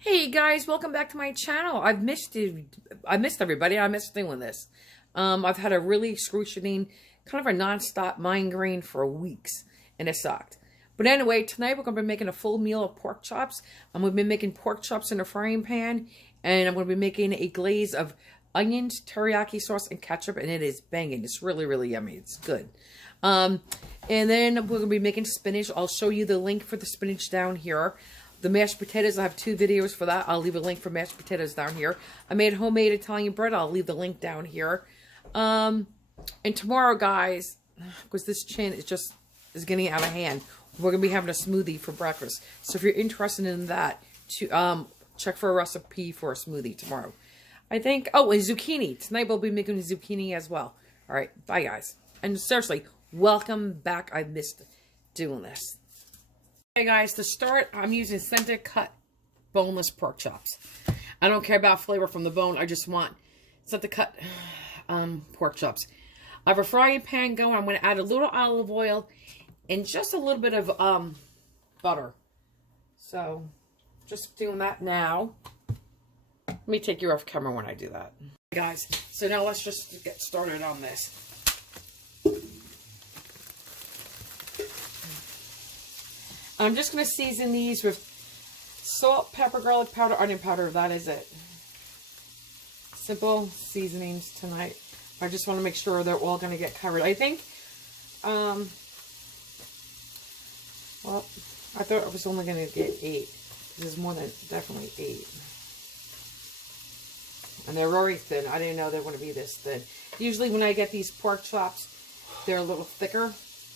Hey guys, welcome back to my channel. I've missed you. I missed everybody. I missed doing this. I've had a really excruciating, kind of a non-stop migraine for weeks, and it sucked. But anyway, tonight we're going to be making a full meal of pork chops. I'm going to be making pork chops in a frying pan, and I'm going to be making a glaze of onions, teriyaki sauce, and ketchup, and it is banging. It's really, really yummy. It's good. And then we're going to be making spinach. I'll show you the link for the spinach down here. The mashed potatoes, I have 2 videos for that. I'll leave a link for mashed potatoes down here. I made homemade Italian bread. I'll leave the link down here. And tomorrow, guys, because this chin is getting out of hand, we're going to be having a smoothie for breakfast. So if you're interested in that, check for a recipe for a smoothie tomorrow. I think, oh, and zucchini. Tonight we'll be making zucchini as well. All right, bye, guys. And seriously, welcome back. I missed doing this. Hey guys, to start, I'm using center cut boneless pork chops. I don't care about flavor from the bone. I just want center cut pork chops. I have a frying pan going. I'm going to add a little olive oil and just a little bit of butter. So, just doing that now. Let me take you off camera when I do that. Hey guys, so now let's just get started on this. I'm just going to season these with salt, pepper, garlic powder, onion powder. That is it. Simple seasonings tonight. I just want to make sure they're all going to get covered. I think, well, I thought I was only going to get 8. This is more than definitely 8. And they're very thin. I didn't know they were going to be this thin. Usually when I get these pork chops, they're a little thicker.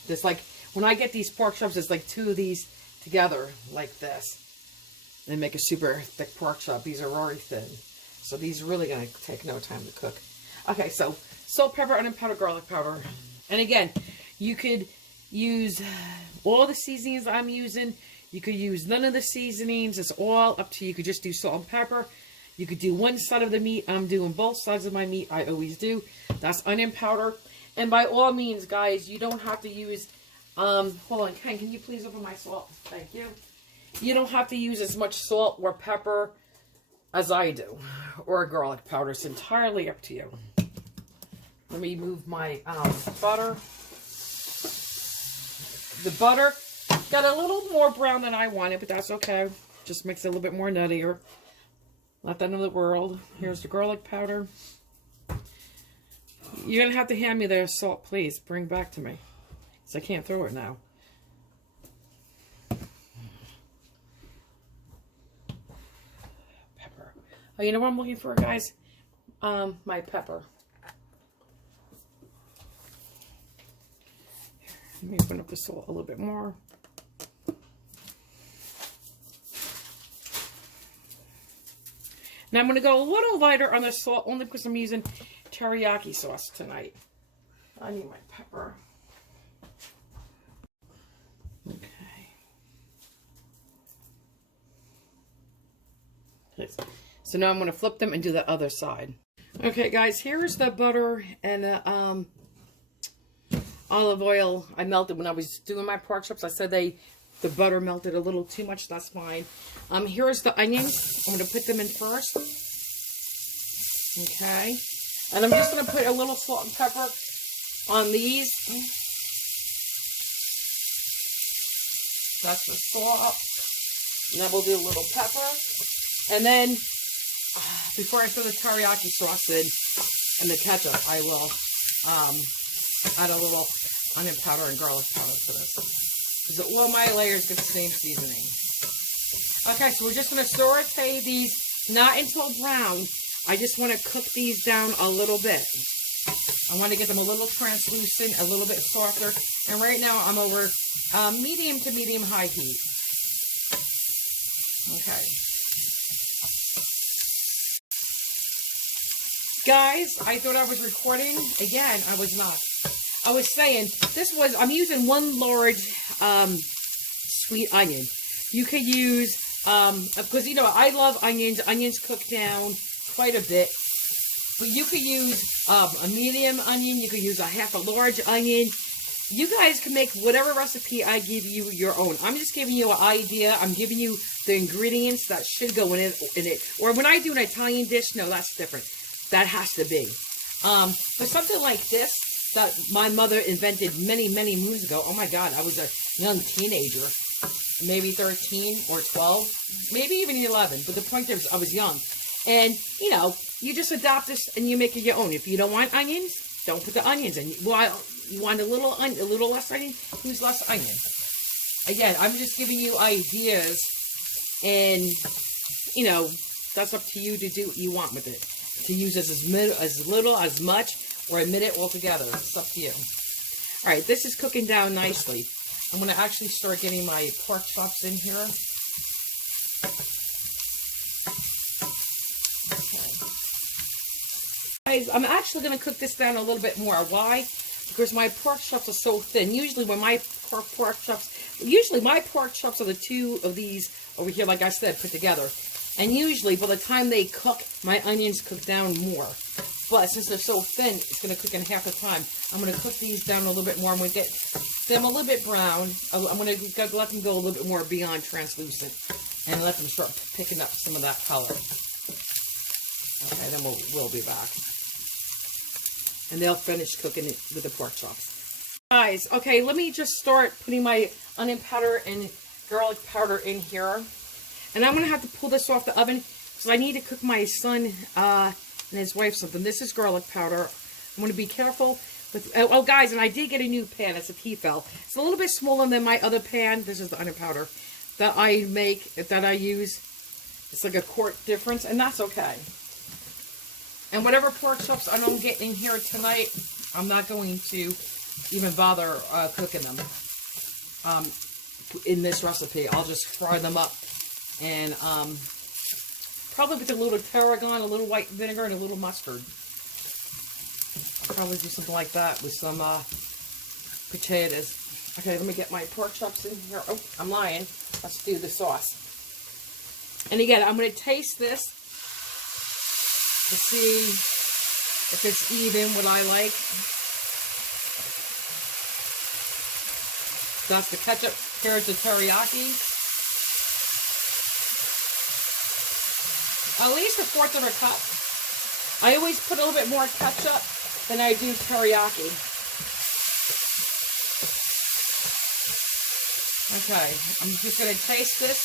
Just like, when I get these pork chops, it's like 2 of these together, like this. They make a super thick pork chop. These are very thin. So these are really going to take no time to cook. Okay, so salt, pepper, onion powder, garlic powder. And again, you could use all the seasonings I'm using. You could use none of the seasonings. It's all up to you. You could just do salt and pepper. You could do one side of the meat. I'm doing both sides of my meat. I always do. That's onion powder. And by all means, guys, you don't have to use... hold on, Ken, can you please open my salt? Thank you. You don't have to use as much salt or pepper as I do, or garlic powder. It's entirely up to you. Let me move my butter. The butter got a little more brown than I wanted, but that's okay. Just makes it a little bit more nuttier. Not the end of the world. Here's the garlic powder. You're going to have to hand me the salt, please. Bring back to me. I can't throw it now. Pepper. Oh, you know what I'm looking for, guys? My pepper. Let me open up the salt a little bit more. Now I'm going to go a little lighter on the salt, only because I'm using teriyaki sauce tonight. I need my pepper. So now I'm going to flip them and do the other side. Okay, guys, here's the butter and the olive oil I melted when I was doing my pork chops. I said the butter melted a little too much. That's fine. Here's the onions. I'm going to put them in first. Okay. And I'm just going to put a little salt and pepper on these. That's the salt. And then we'll do a little pepper. And then, before I throw the teriyaki sauce in and the ketchup, I will add a little onion powder and garlic powder to this. Because all my layers get the same seasoning. Okay, so we're just going to saute these, not until brown. I just want to cook these down a little bit. I want to get them a little translucent, a little bit softer. And right now, I'm over medium to medium-high heat. Okay. Guys, I thought I was recording. Again, I was not. I was saying, I'm using 1 large sweet onion. You could use, because, you know, I love onions. Onions cook down quite a bit. But you could use a medium onion. You could use a half a large onion. You guys can make whatever recipe I give you your own. I'm just giving you an idea. I'm giving you the ingredients that should go in it. Or when I do an Italian dish, no, that's different. That has to be. But something like this that my mother invented many, many moons ago. Oh my God, I was a young teenager. Maybe 13 or 12. Maybe even 11. But the point is, I was young. And, you know, you just adopt this and you make it your own. If you don't want onions, don't put the onions in. Well, you want a little less onion, use less onion. Again, I'm just giving you ideas, and you know, that's up to you to do what you want with it. To use as little, as much, or omit it altogether. It's up to you. All right, this is cooking down nicely. I'm going to actually start getting my pork chops in here. Guys, I'm actually going to cook this down a little bit more. Why? Because my pork chops are so thin. Usually when my pork chops are the two of these over here, like I said, put together. And usually by the time they cook, my onions cook down more. But since they're so thin, it's going to cook in half the time. I'm going to cook these down a little bit more. I'm going to get them a little bit brown. I'm going to let them go a little bit more beyond translucent. And let them start picking up some of that color. Okay, then we'll be back. And they'll finish cooking it with the pork chops. Guys, okay, let me just start putting my onion powder and garlic powder in here. And I'm going to have to pull this off the oven because I need to cook my son and his wife something. This is garlic powder. I'm going to be careful with... Oh, guys, and I did get a new pan. It's a T-fell. It's a little bit smaller than my other pan. This is the onion powder that I make, that I use. It's like a quart difference, and that's okay. And whatever pork chops I don't get in here tonight, I'm not going to even bother cooking them in this recipe. I'll just fry them up. And probably with a little tarragon, a little white vinegar, and a little mustard. I'll probably do something like that with some potatoes. Okay, let me get my pork chops in here. Oh, I'm lying. Let's do the sauce. And again, I'm going to taste this to see if it's even what I like. That's the ketchup. Here's the teriyaki. At least a fourth of a cup. I always put a little bit more ketchup than I do teriyaki. Okay, I'm just going to taste this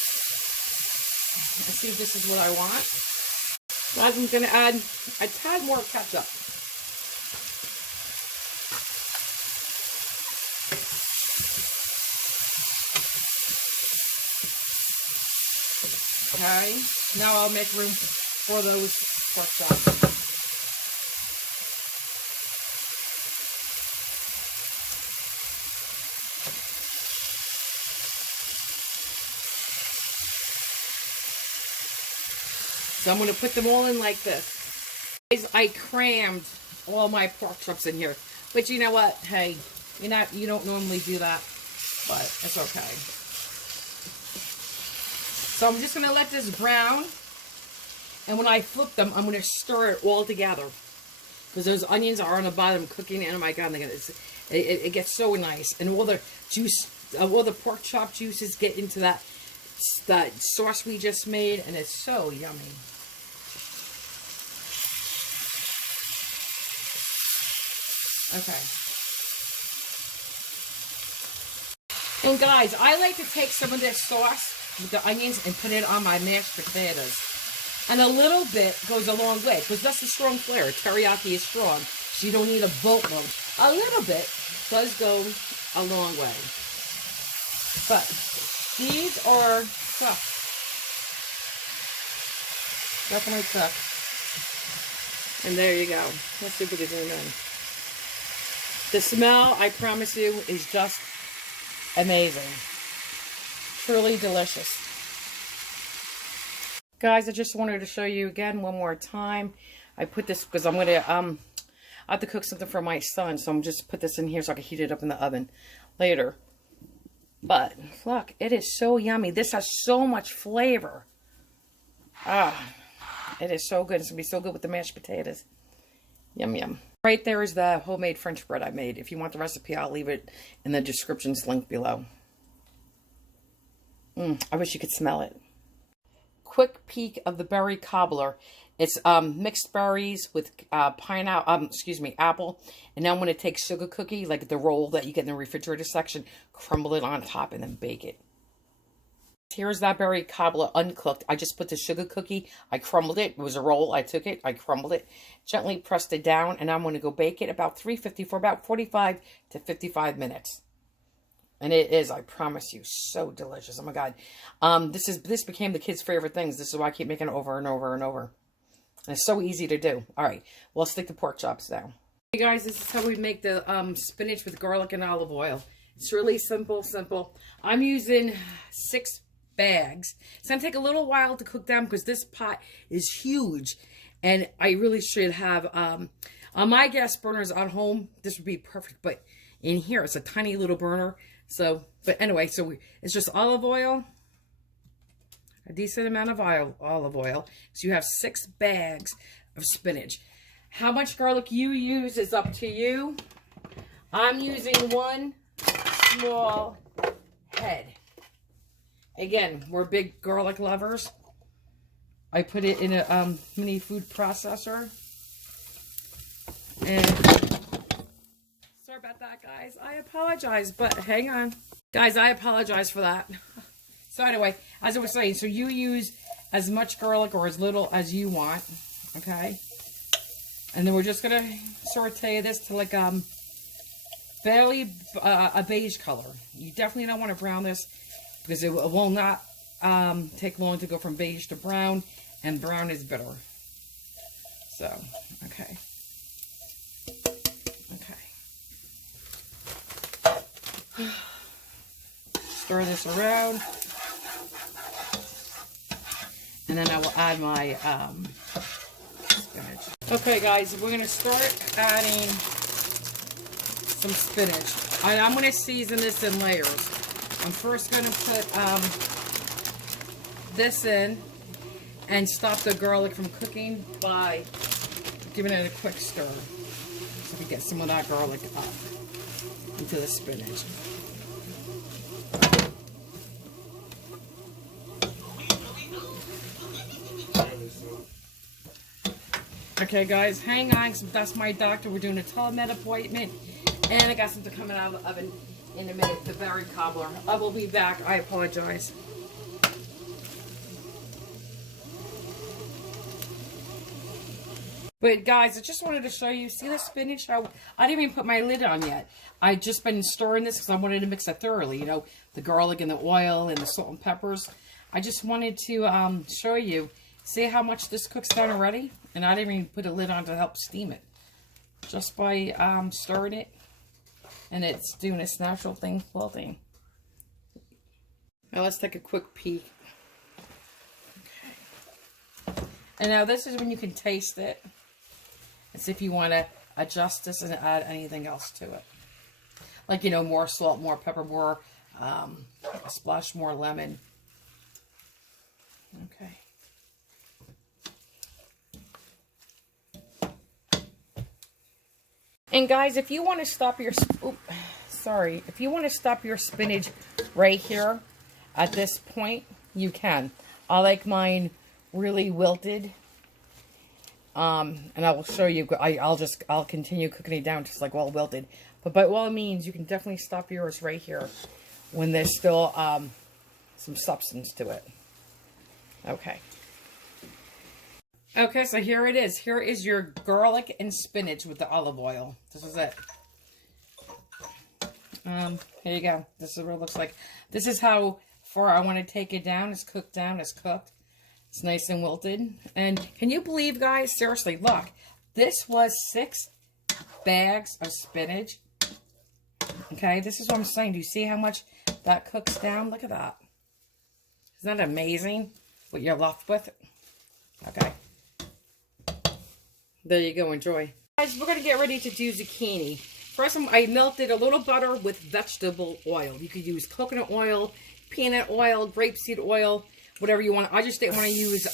and see if this is what I want. Now I'm going to add a tad more ketchup. Okay, now I'll make room for those pork chops. So I'm going to put them all in like this. Guys, I crammed all my pork chops in here. But you know what? Hey, you don't normally do that, but it's okay. So I'm just going to let this brown, and when I flip them, I'm going to stir it all together. Because those onions are on the bottom cooking, and oh my God, it gets so nice. And all the juice, all the pork chop juices get into that sauce we just made, and it's so yummy. Okay. And guys, I like to take some of this sauce with the onions and put it on my mashed potatoes. And a little bit goes a long way, because that's a strong flavor. Teriyaki is strong, so you don't need a boatload. A little bit does go a long way. But these are cooked. Definitely cooked. And there you go. Let's see if we can zoom in. The smell, I promise you, is just amazing. Truly delicious. Guys, I just wanted to show you again one more time. I put this because I'm going to I have to cook something for my son, so I'm just put this in here so I can heat it up in the oven later. But look, it is so yummy. This has so much flavor. Ah, it is so good. It's going to be so good with the mashed potatoes. Yum, yum. Right there is the homemade French bread I made. If you want the recipe, I'll leave it in the descriptions link below. I wish you could smell it. Quick peek of the berry cobbler. It's mixed berries with apple. And now I'm going to take sugar cookie, like the roll that you get in the refrigerator section, crumble it on top and then bake it. Here's that berry cobbler uncooked. I just put the sugar cookie. I crumbled it. It was a roll. I took it. I crumbled it. Gently pressed it down. And I'm going to go bake it about 350 for about 45 to 55 minutes. And it is, I promise you, so delicious. Oh my God. This became the kids' favorite things. This is why I keep making it over and over and over. And it's so easy to do. All right. Well, let's stick the pork chops now. Hey guys, this is how we make the spinach with garlic and olive oil. It's really simple. I'm using 6 bags. It's going to take a little while to cook down because this pot is huge. And I really should have, on my gas burners at home, this would be perfect. But in here, it's a tiny little burner. So, but anyway, it's just olive oil, a decent amount of olive oil. So you have 6 bags of spinach. How much garlic you use is up to you. I'm using 1 small head. Again, we're big garlic lovers. I put it in a mini food processor. And sorry about that, guys. I apologize, but hang on. Guys, I apologize for that. So anyway, as I was saying, so you use as much garlic or as little as you want, okay? And then we're just going to saute this to like fairly a beige color. You definitely don't want to brown this because it will not take long to go from beige to brown, and brown is bitter. So, okay. Stir this around. And then I will add my spinach. Okay, guys, we're going to start adding some spinach. I'm going to season this in layers. I'm first going to put this in and stop the garlic from cooking by giving it a quick stir. So we get some of that garlic up into the spinach. Okay, guys, hang on. That's my doctor. We're doing a telemed appointment. And I got something coming out of the oven in a minute. The berry cobbler. I will be back. I apologize. But, guys, I just wanted to show you. See the spinach? I didn't even put my lid on yet. I just been stirring this because I wanted to mix it thoroughly. You know, the garlic and the oil and the salt and peppers. I just wanted to show you. See how much this cooks down already? And I didn't even put a lid on to help steam it. Just by stirring it. And it's doing its natural thing, wilting. Now let's take a quick peek. Okay. And now this is when you can taste it. It's if you want to adjust this and add anything else to it. Like, you know, more salt, more pepper, more, a splash more lemon. Okay. And guys, if you want to stop your, if you want to stop your spinach right here at this point, you can. I like mine really wilted. And I will show you, I'll continue cooking it down just like well wilted. But by all means, you can definitely stop yours right here when there's still some substance to it. Okay. Okay, so here it is. Here is your garlic and spinach with the olive oil. This is it. Here you go. This is what it looks like. This is how far I want to take it down. It's cooked down. It's cooked. It's nice and wilted. And can you believe, guys? Seriously, look. This was 6 bags of spinach. Okay, this is what I'm saying. Do you see how much that cooks down? Look at that. Isn't that amazing what you're left with? Okay. There you go. Enjoy. Guys, we're going to get ready to do zucchini. First, I melted a little butter with vegetable oil. You could use coconut oil, peanut oil, grapeseed oil, whatever you want. I just didn't want to use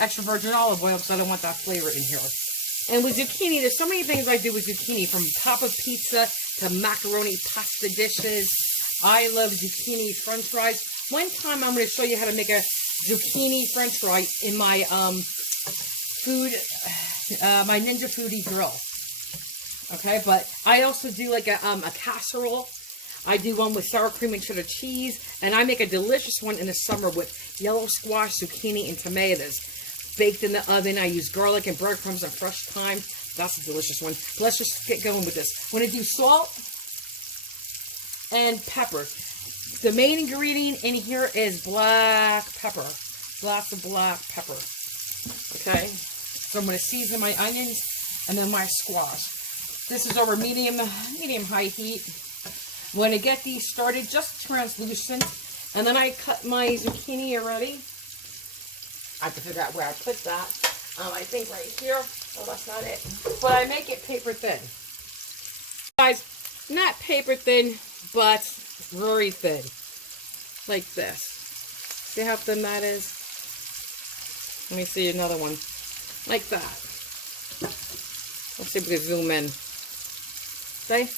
extra virgin olive oil because I don't want that flavor in here. And with zucchini, there's so many things I do with zucchini, from Papa Pizza to macaroni pasta dishes. I love zucchini french fries. One time I'm going to show you how to make a zucchini french fry in my my Ninja Foodie grill. Okay, but I also do like a casserole. I do one with sour cream and cheddar cheese, and I make a delicious one in the summer with yellow squash, zucchini, and tomatoes. Baked in the oven. I use garlic and breadcrumbs and fresh thyme. That's a delicious one. But let's just get going with this. I'm going to do salt and pepper. The main ingredient in here is black pepper. Lots of black pepper. Okay? So I'm going to season my onions and then my squash. This is over medium-high heat. I'm going to get these started just translucent. And then I cut my zucchini already. I have to figure out where I put that. I think right here. Oh, that's not it. But I make it paper thin. Guys, not paper thin, but very thin. Like this. See how thin that is? Let me see another one. Like that. Let's see if we can zoom in. See?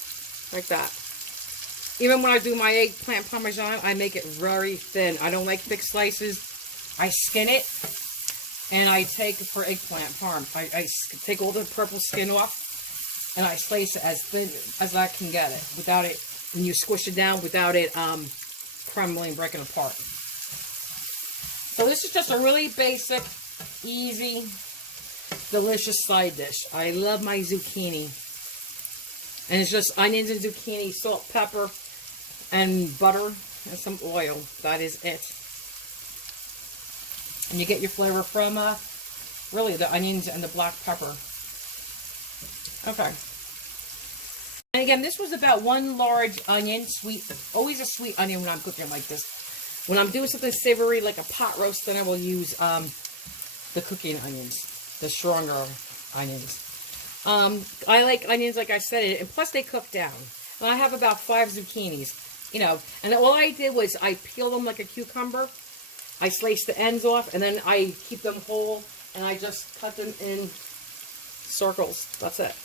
Like that. Even when I do my eggplant parmesan, I make it very thin. I don't like thick slices. I skin it, and I take for eggplant parm. I take all the purple skin off, and I slice it as thin as I can get it, without it, when you squish it down, without it crumbling, breaking apart. So this is just a really basic, easy, delicious side dish. I love my zucchini. And it's just onions and zucchini, salt, pepper, and butter, and some oil. That is it. And you get your flavor from, really, the onions and the black pepper. Okay. And again, this was about 1 large onion, sweet, always a sweet onion when I'm cooking like this. When I'm doing something savory, like a pot roast, then I will use the cooking onions, the stronger onions. I like onions, like I said, and plus they cook down. And I have about 5 zucchinis, you know. And all I did was I peeled them like a cucumber. I sliced the ends off, and then I keep them whole, and I just cut them in circles. That's it.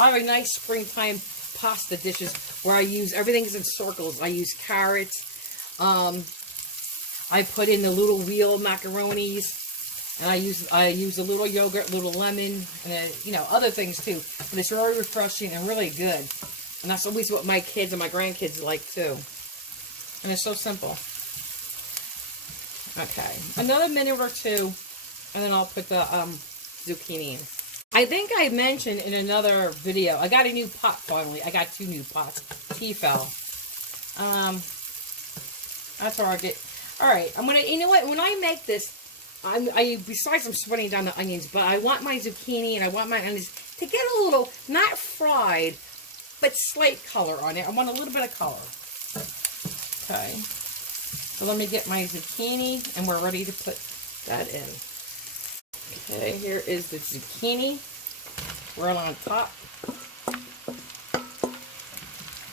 I have a nice springtime pasta dishes where I use, everything is in circles. I use carrots. I put in the little wheel macaronis. And I use a little yogurt, a little lemon, and you know, other things too. But it's very refreshing and really good. And that's always what my kids and my grandkids like too. And it's so simple. Okay, another minute or two, and then I'll put the zucchini in. I think I mentioned in another video, I got a new pot finally. I got 2 new pots. T-fell. That's all I get. All right, I'm gonna. You know what? When I make this. Besides I'm sweating down the onions, but I want my zucchini and I want my onions to get a little, not fried, but slight color on it. I want a little bit of color. Okay. So let me get my zucchini, and we're ready to put that in. Okay, here is the zucchini. Roll on top.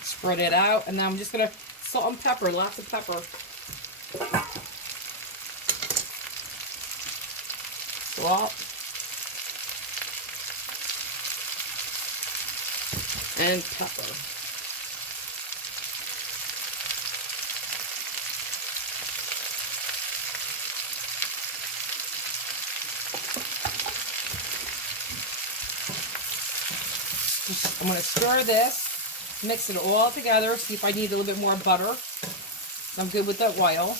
Spread it out, and then I'm just going to salt and pepper, lots of pepper. Salt and pepper. I'm going to stir this, mix it all together, see if I need a little bit more butter. I'm good with the oil.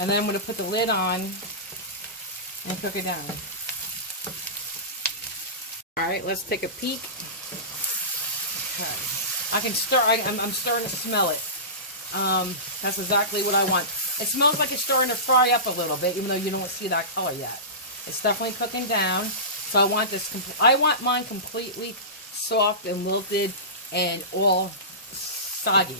And then I'm going to put the lid on and cook it down. Alright, let's take a peek. Okay. I can stir, I'm starting to smell it. That's exactly what I want. It smells like it's starting to fry up a little bit, even though you don't see that color yet. It's definitely cooking down. So I want this, I want mine completely soft and wilted and all soggy.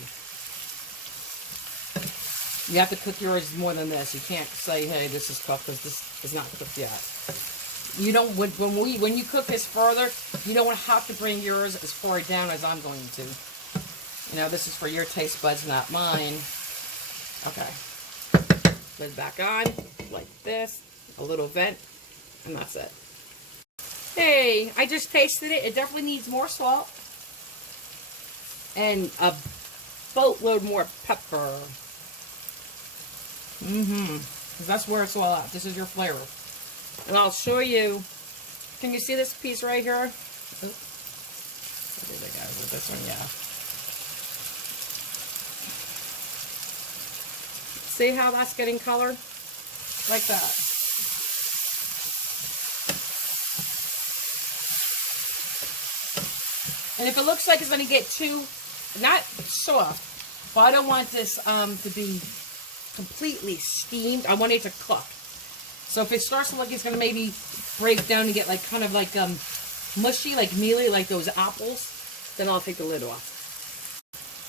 You have to cook yours more than this. You can't say, hey, this is cooked, because this is not cooked yet. You don't, when you cook this further, you don't have to bring yours as far down as I'm going to. You know, this is for your taste buds, not mine. Okay. Lid back on, like this. a little vent, and that's it. Hey, I just tasted it. It definitely needs more salt and a boatload more pepper. Because that's where it's all at. This is your flavor. And I'll show you. Can you see this piece right here? Oops. There we go with this one, yeah. See how that's getting color? Like that. And if it looks like it's going to get too, not soft, but I don't want this to be completely steamed. I want it to cook. So if it starts to look like it's going to maybe break down and get like kind of like mushy, like mealy, like those apples, then I'll take the lid off.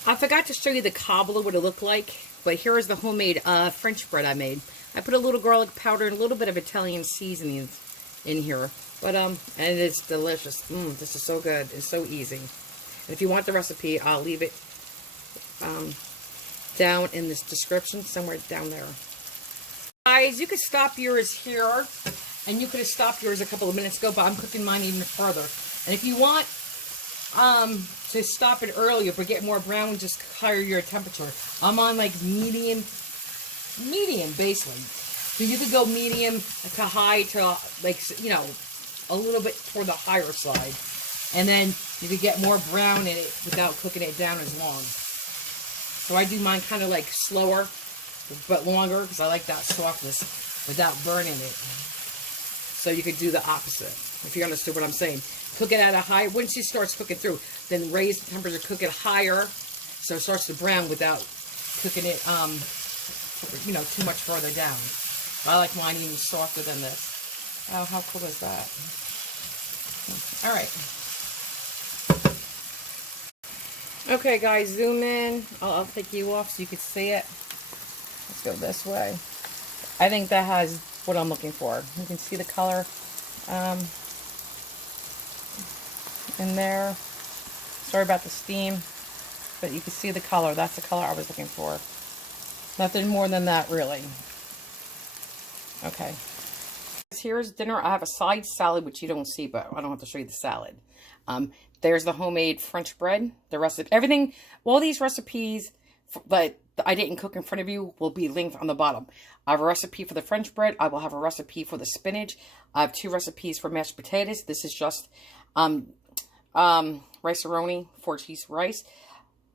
I forgot to show you the cobbler, what it looked like, but here is the homemade French bread I made. I put a little garlic powder and a little bit of Italian seasoning in here, but and it's delicious. This is so good. It's so easy. And if you want the recipe, I'll leave it down in this description, somewhere down there. Guys, you could stop yours here, and you could have stopped yours a couple of minutes ago, but I'm cooking mine even further. And if you want to stop it earlier but get more brown, just higher your temperature. I'm on like medium basically. So you could go medium to high to like, you know, a little bit toward the higher side. And then you could get more brown in it without cooking it down as long. So I do mine kind of like slower but longer because I like that softness without burning it. So you could do the opposite, if you understood what I'm saying. Cook it at a high, once it starts cooking through, then raise the temperature, cook it higher, so it starts to brown without cooking it, you know, too much further down. I like mine even softer than this. Oh, how cool is that? All right. Okay, guys, zoom in. I'll take you off so you can see it. Let's go this way. I think that has what I'm looking for. You can see the color in there. Sorry about the steam, but you can see the color. That's the color I was looking for. Nothing more than that, really. Okay. Here's dinner. I have a side salad, which you don't see, but I don't have to show you the salad. There's the homemade French bread. The recipe, everything, all these recipes that I didn't cook in front of you will be linked on the bottom. I have a recipe for the French bread. I will have a recipe for the spinach. I have 2 recipes for mashed potatoes. This is just rice-a-roni, 4-cheese rice.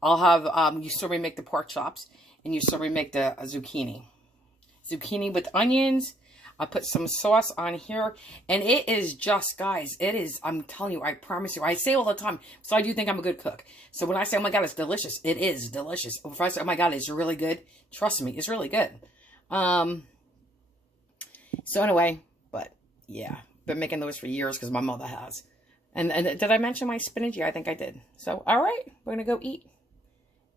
I'll have, you saw me make the pork chops, and you saw me make the zucchini. Zucchini with onions. I put some sauce on here, and it is just, guys, it is, I'm telling you, I promise you, I say all the time, so I do think I'm a good cook. So when I say, oh my God, it's delicious, it is delicious. If I say, oh my God, it's really good, trust me, it's really good. So anyway, but yeah, been making those for years because my mother has. And did I mention my spinach? Yeah, I think I did. So, all right, we're going to go eat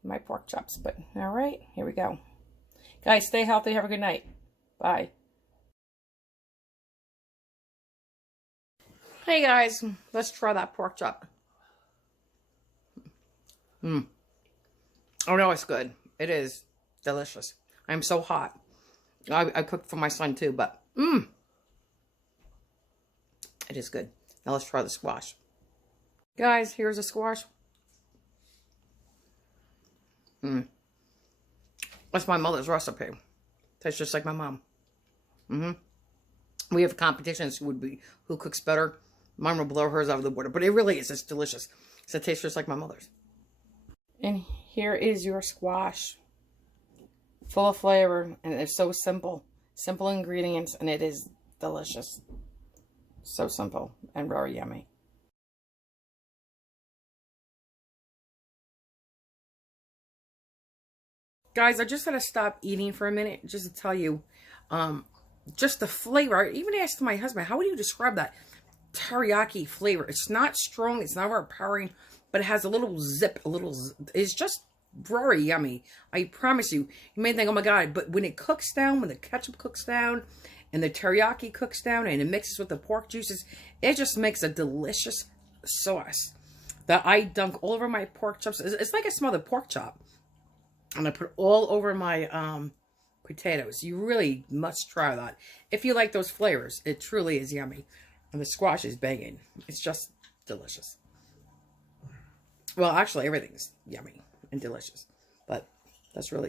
my pork chops. But, all right, here we go. Guys, stay healthy. Have a good night. Bye. Hey, guys, let's try that pork chop. Oh, no, it's good. It is delicious. I'm so hot. I cooked for my son, too, but, it is good. Now let's try the squash. Guys, here's a squash. That's my mother's recipe. Tastes just like my mom. We have competitions who cooks better. Mine will blow hers out of the water, but it really is. It's delicious. So it tastes just like my mother's. And here is your squash. Full of flavor, and it's so simple. Simple ingredients, and it is delicious. So simple and very yummy. Guys, I just had to stop eating for a minute just to tell you just the flavor. I even asked my husband, how would you describe that teriyaki flavor? It's not strong, it's not overpowering, but it has a little zip, it's just very yummy. I promise you. You may think, oh my God, but when it cooks down, when the ketchup cooks down, and the teriyaki cooks down, and it mixes with the pork juices, it just makes a delicious sauce that I dunk all over my pork chops. It's like a smothered pork chop. And I put all over my potatoes. You really must try that. If you like those flavors, it truly is yummy. And the squash is banging. It's just delicious. Well, actually, everything's yummy and delicious. But that's really good.